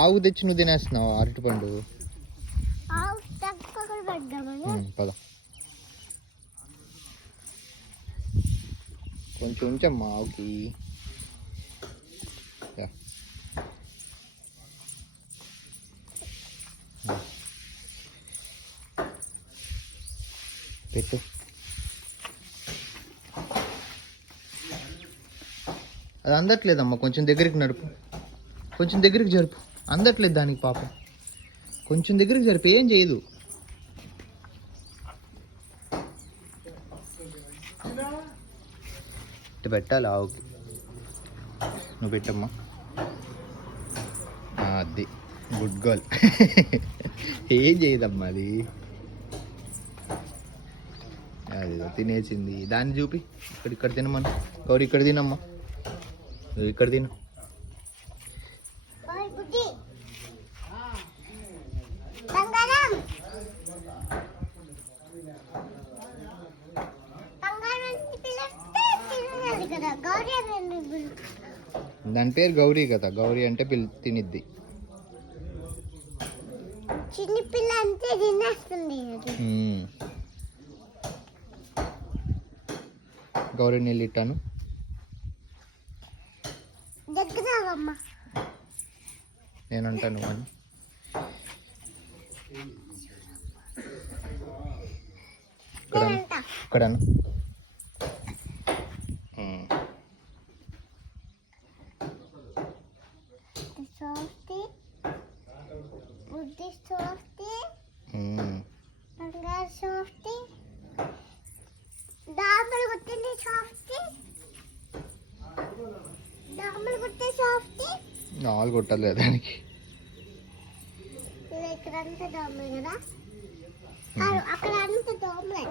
ఆవు తెచ్చి నువ్వు తినేస్తున్నావు అరటిపండు. పద కొంచెం ఉంచమ్మా ఆవుకి. పెట్టు. అది అందట్లేదమ్మా, కొంచెం దగ్గరికి నడుపు, కొంచెం దగ్గరికి జరుపు. అందట్లేదు దానికి పాపం, కొంచెం దగ్గరికి జరిపి. ఏం చేయదు. పెట్టాలి ఆవుకి. నువ్వు పెట్టమ్మా. అది గుడ్ గర్ల్. ఏం చేయదమ్మా అది. అది తినేసింది. దాన్ని చూపి. ఇక్కడ తినమ్మా గౌరీ, ఇక్కడ తినమ్మా, ఇక్కడ తిను. దాని పేరు గౌరీ కదా, గౌరీ అంటే తినిద్ది. చిన్న పిల్ల అంతే తినేస్తుంది. గౌరీ నీళ్ళు ఇట్టాను. నేనంటాను అని. ఇక్కడ నాలుగు కొట్టాలి దానికి. ఇక్కడ అంతా దోమలే కదా, అక్కడ అంతా దోమలే.